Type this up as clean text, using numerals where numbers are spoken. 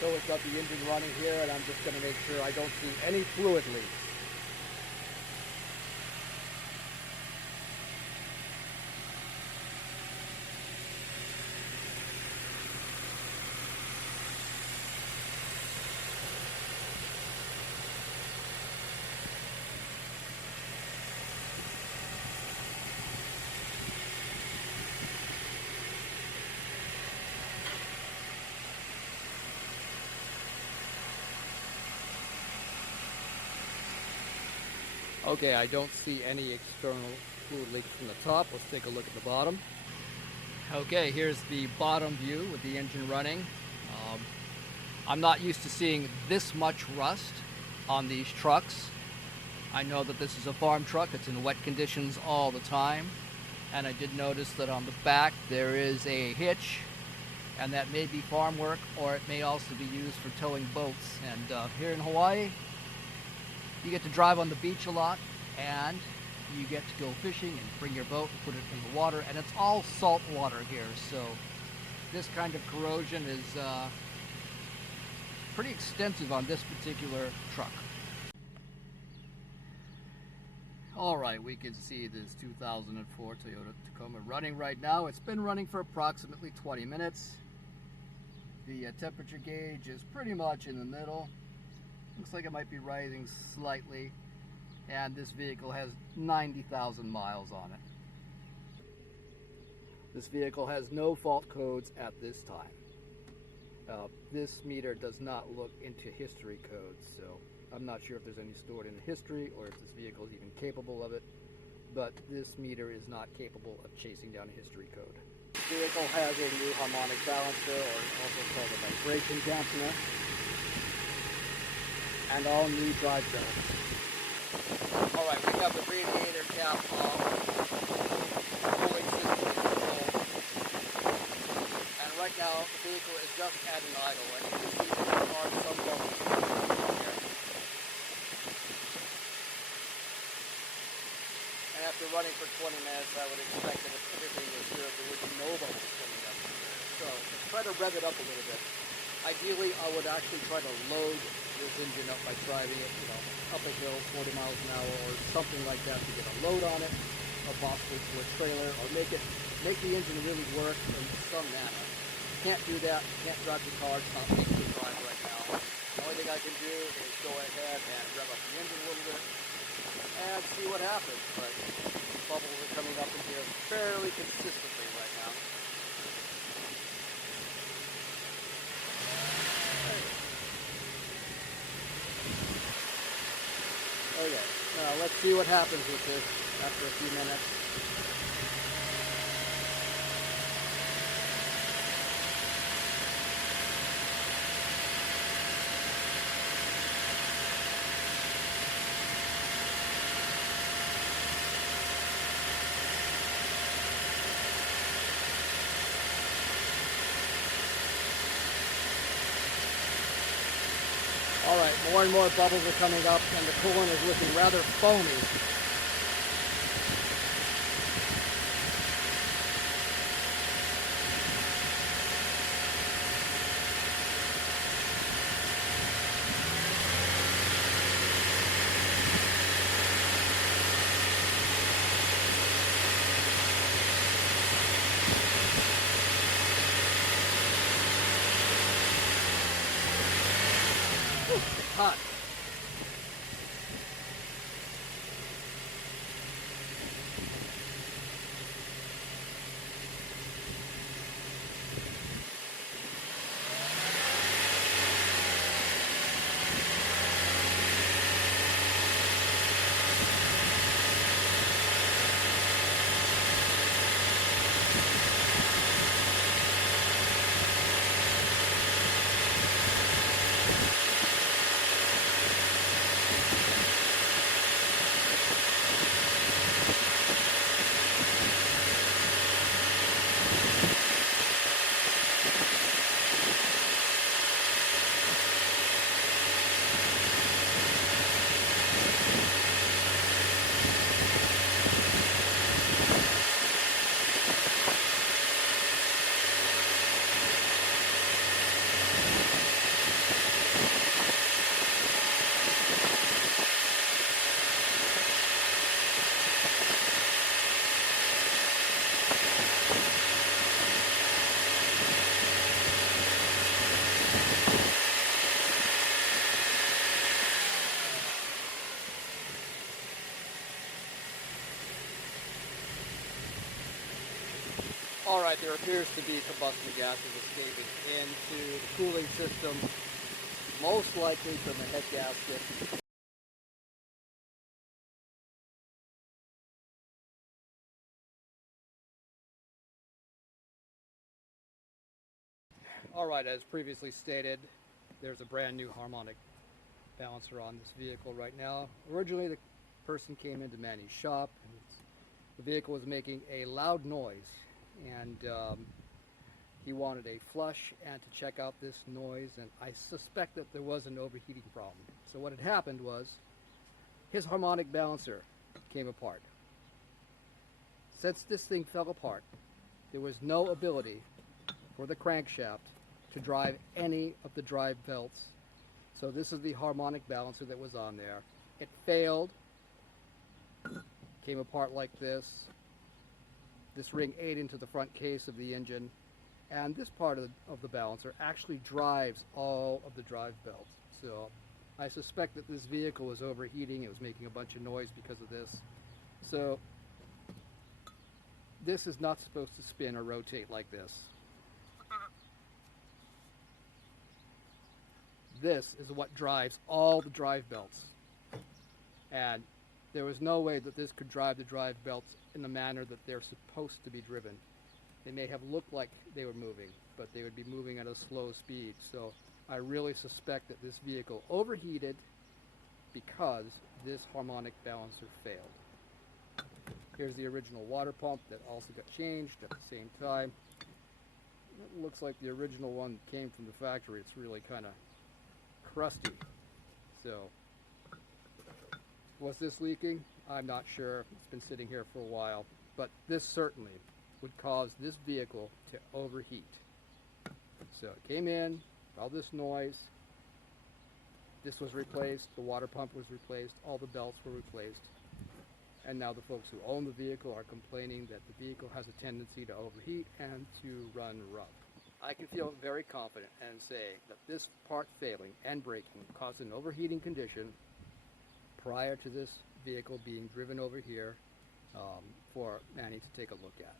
So it's got the engine running here, and I'm just going to make sure I don't see any fluid leaks. Okay, I don't see any external fluid leaks from the top. Let's take a look at the bottom. Okay, here's the bottom view with the engine running. I'm not used to seeing this much rust on these trucks. I know that this is a farm truck. It's in wet conditions all the time. And I did notice that on the back there is a hitch, and that may be farm work, or it may also be used for towing boats. And here in Hawaii, you get to drive on the beach a lot, and you get to go fishing and bring your boat and put it in the water, and it's all salt water here, so this kind of corrosion is pretty extensive on this particular truck. Alright, we can see this 2004 Toyota Tacoma running right now. It's been running for approximately 20 minutes. The temperature gauge is pretty much in the middle. Looks like it might be rising slightly, and this vehicle has 90,000 miles on it. This vehicle has no fault codes at this time. This meter does not look into history codes, so I'm not sure if there's any stored in the history or if this vehicle is even capable of it, but this meter is not capable of chasing down a history code. This vehicle has a new harmonic balancer, or also called a vibration dampener, and all new drive belts. Alright, we have the radiator cap off, cooling system control, and right now the vehicle is just at an idle. And you can see the car comes up here. And after running for 20 minutes, I would expect that if everything was good, there would be no bubbles coming up here. So let's try to rev it up a little bit. Ideally, I would actually try to load this engine up by driving it, up a hill 40 miles an hour or something like that to get a load on it, or possibly to a trailer, or make the engine really work in some manner. Can't do that. Can't drive the car. It's not safe to drive right now. The only thing I can do is go ahead and rev up the engine a little bit and see what happens. But bubbles are coming up in here fairly consistently right now. Okay, now let's see what happens with this after a few minutes. Alright, more and more bubbles are coming up, and the coolant is looking rather foamy. Hot. All right, there appears to be combustion gases escaping into the cooling system, most likely from the head gasket. All right, as previously stated, there's a brand new harmonic balancer on this vehicle right now. Originally, the person came into Manny's shop, and the vehicle was making a loud noise, and he wanted a flush and to check out this noise, and I suspect that there was an overheating problem. So what had happened was his harmonic balancer came apart. Since this thing fell apart, there was no ability for the crankshaft to drive any of the drive belts. So this is the harmonic balancer that was on there. It failed, came apart like this. This ring ate into the front case of the engine, and this part of the balancer actually drives all of the drive belts. So I suspect that this vehicle was overheating. It was making a bunch of noise because of this. So this is not supposed to spin or rotate like this. This is what drives all the drive belts. And there was no way that this could drive the drive belts in the manner that they're supposed to be driven. They may have looked like they were moving, but they would be moving at a slow speed. So I really suspect that this vehicle overheated because this harmonic balancer failed. Here's the original water pump that also got changed at the same time. It looks like the original one came from the factory. It's really kind of crusty. So was this leaking? I'm not sure. It's been sitting here for a while, but this certainly would cause this vehicle to overheat. So it came in, all this noise, this was replaced, the water pump was replaced, all the belts were replaced, and now the folks who own the vehicle are complaining that the vehicle has a tendency to overheat and to run rough. I can feel very confident and say that this part failing and breaking caused an overheating condition prior to this vehicle being driven over here for Manny to take a look at.